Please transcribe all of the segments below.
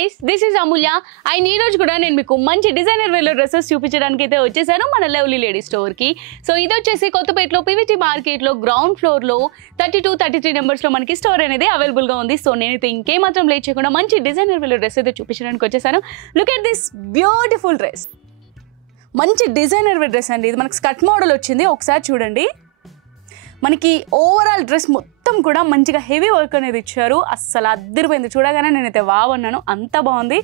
guys, this is Amulya. I need కూడా నేను మీకు మంచి డిజైనర్ వేర్ డ్రెస్సెస్ చూపించడానికి అయితే వచ్చేసాను మన లవ్లీ లేడీ స్టోర్ కి. సో ఇది వచ్చేసి కొత్తపేటలో పివిటి మార్కెట్ లో గ్రౌండ్ ఫ్లోర్ లో 32, 33 నెంబర్స్ లో మనకి స్టోర్ అనేది అవైలబుల్ గా ఉంది. సో నేనైతే ఇంకేమాత్రం లేట్ చేయకుండా మంచి డిజైనర్ వేర్ డ్రెస్ అయితే చూపించడానికి వచ్చేసాను. Look at this beautiful dress. మంచి డిజైనర్ వేర్ డ్రెస్ అండి. ఇది మనకి స్కర్ట్ మోడల్ వచ్చింది. ఒకసారి చూడండి. మనకి ఓవరాల్ డ్రెస్ మొత్తం కూడా మంచిగా హెవీ వర్క్ అనేది ఇచ్చారు. అస్సలు అద్దరిపోయింది. చూడగానే నేనైతే వావ్ అన్నాను, అంత బాగుంది.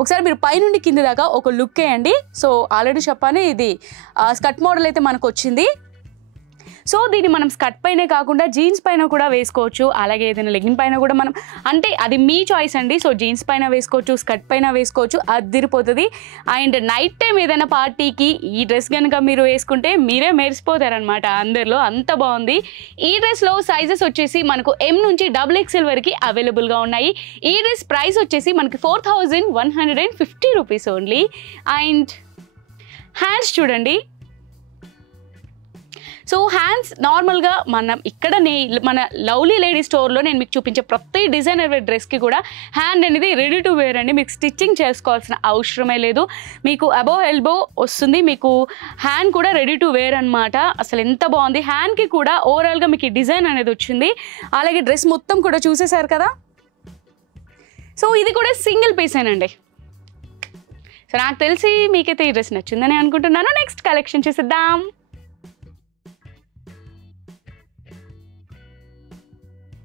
ఒకసారి మీరు పైనుండి కింది దాకా ఒక లుక్ వేయండి. సో ఆల్రెడీ చెప్పాను, ఇది స్కర్ట్ మోడల్ అయితే మనకు వచ్చింది. సో దీన్ని మనం స్కర్ట్ పైనే కాకుండా జీన్స్ పైన కూడా వేసుకోవచ్చు. అలాగే ఏదైనా లెగ్గిన్ పైన కూడా మనం, అంటే అది మీ చాయిస్ అండి. సో జీన్స్ పైన వేసుకోవచ్చు, స్కర్ట్ పైన వేసుకోవచ్చు, అదిరిపోతుంది. అండ్ నైట్ టైం ఏదైనా పార్టీకి ఈ డ్రెస్ కనుక మీరు వేసుకుంటే మీరే మెరిసిపోతారనమాట అందరిలో, అంత బాగుంది. ఈ డ్రెస్లో సైజెస్ వచ్చేసి మనకు M నుంచి XXL వరకు అవైలబుల్గా ఉన్నాయి. ఈ డ్రెస్ ప్రైస్ వచ్చేసి మనకి 4150 రూపీస్ ఓన్లీ. అండ్ హ్యాండ్స్ చూడండి. సో హ్యాండ్స్ నార్మల్గా మనం ఇక్కడ మన లవ్లీ లేడీ స్టోర్లో నేను మీకు చూపించే ప్రతి డిజైనర్ వేర్ డ్రెస్కి కూడా హ్యాండ్ అనేది రెడీ టు వేర్ అండి. మీకు స్టిచ్చింగ్ చేసుకోవాల్సిన అవసరమే లేదు. మీకు అబోవ్ ఎల్బో వస్తుంది. మీకు హ్యాండ్ కూడా రెడీ టు వేర్ అనమాట. అసలు ఎంత బాగుంది. హ్యాండ్కి కూడా ఓవరాల్గా మీకు ఈ డిజైన్ అనేది వచ్చింది. అలాగే డ్రెస్ మొత్తం కూడా చూసేశారు కదా. సో ఇది కూడా సింగిల్ పీసేనండి. సో నాకు తెలిసి మీకైతే ఈ డ్రెస్ నచ్చిందని అనుకుంటున్నాను. నెక్స్ట్ కలెక్షన్ చూసేద్దాం.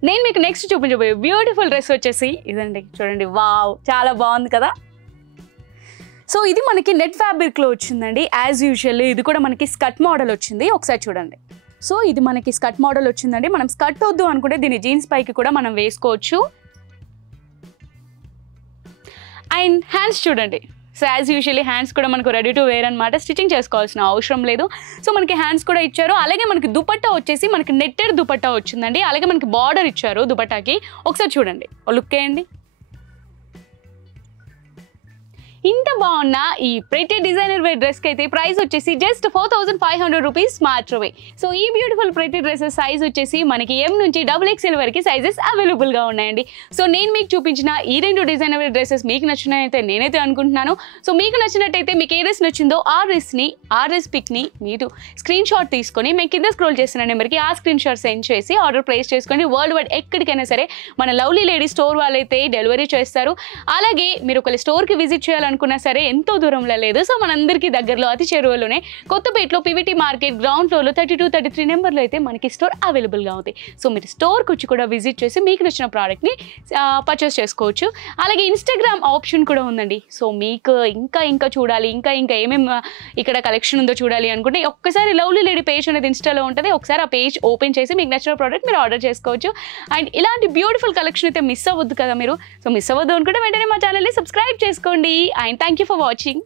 నేను మీకు నెక్స్ట్ చూపించబోయే బ్యూటిఫుల్ డ్రెస్ వచ్చేసి ఇదండి. చూడండి, వావ్, చాలా బాగుంది కదా. సో ఇది మనకి నెట్ ఫ్యాబ్రిక్లో వచ్చిందండి. యాజ్ యూజువల్ ఇది కూడా మనకి స్కర్ట్ మోడల్ వచ్చింది. ఒకసారి చూడండి. సో ఇది మనకి స్కర్ట్ మోడల్ వచ్చిందండి. మనం స్కర్ట్ వద్దు అనుకుంటే దీన్ని జీన్స్ పైకి కూడా మనం వేసుకోవచ్చు. అండ్ హ్యాండ్స్ చూడండి. సో యాజ్ యూజువల్లీ హ్యాండ్స్ కూడా మనకు రెడీ టు వేర్ అనమాట. స్టిచ్చింగ్ చేసుకోవాల్సిన అవసరం లేదు. సో మనకి హ్యాండ్స్ కూడా ఇచ్చారు. అలాగే మనకి దుపట్టా వచ్చేసి మనకి నెట్టెడ్ దుపట్టా వచ్చిందండి. అలాగే మనకి బార్డర్ ఇచ్చారు దుపట్టాకి. ఒకసారి చూడండి, లుక్ వేయండి. ఇంత బాగున్న ఈ ప్రెటీ డిజైనర్ వేర్ డ్రెస్కి అయితే ప్రైస్ వచ్చేసి జస్ట్ 4500 రూపీస్ మాత్రమే. సో ఈ బ్యూటిఫుల్ ప్రెటీ డ్రెస్సెస్ సైజ్ వచ్చేసి మనకి M నుంచి XXL వరకు సైజెస్ అవైలబుల్గా ఉన్నాయండి. సో నేను మీకు చూపించిన ఈ రెండు డిజైనర్ వేర్ డ్రెస్సెస్ మీకు నచ్చినాయైతే నేనైతే అనుకుంటున్నాను. సో మీకు నచ్చినట్టయితే మీకు ఏ డ్రెస్ నచ్చిందో ఆ డ్రెస్ పిక్ని మీరు స్క్రీన్ షాట్ తీసుకొని మేము కింద స్క్రోల్ చేసిన నెంబర్కి ఆ స్క్రీన్ షాట్ సెండ్ చేసి ఆర్డర్ ప్లేస్ చేసుకొని వరల్డ్ వైడ్ ఎక్కడికైనా సరే మన లవ్లీ లేడీ స్టోర్ వాళ్ళైతే డెలివరీ చేస్తారు. అలాగే మీరు ఒక స్టోర్కి విజిట్ చేయాలనుకున్నా సరే ఎంతో దూరంలో లేదు. సో మనందరికీ దగ్గరలో అతి చేరువలోనే కొత్తపేటలో పివిటి మార్కెట్ గ్రౌండ్ ఫ్లోర్లో 32, 33 నెంబర్లో అయితే మనకి స్టోర్ అవైలబుల్గా ఉంది. సో మీరు స్టోర్కి వచ్చి కూడా విజిట్ చేసి మీకు నచ్చిన ప్రోడక్ట్ని పర్చేస్ చేసుకోవచ్చు. అలాగే ఇన్స్టాగ్రామ్ ఆప్షన్ కూడా ఉందండి. సో మీకు ఇంకా చూడాలి, ఇంకా ఏమేమి ఇక్కడ కలెక్షన్ ఉందో చూడాలి అనుకుంటే ఒక్కసారి లవ్లీ లేడీ పేజ్ అనేది ఇన్స్టాలో ఉంటుంది. ఒకసారి ఆ పేజ్ ఓపెన్ చేసి మీకు నచ్చిన ప్రోడక్ట్ మీరు ఆర్డర్ చేసుకోవచ్చు. అండ్ ఇలాంటి బ్యూటిఫుల్ కలెక్షన్ అయితే మిస్ అవ్వద్దు కదా మీరు. సో మిస్ అవ్వద్దు అనుకుంటే వెంటనే మా ఛానల్ని సబ్స్క్రైబ్ చేసుకోండి. And thank you for watching.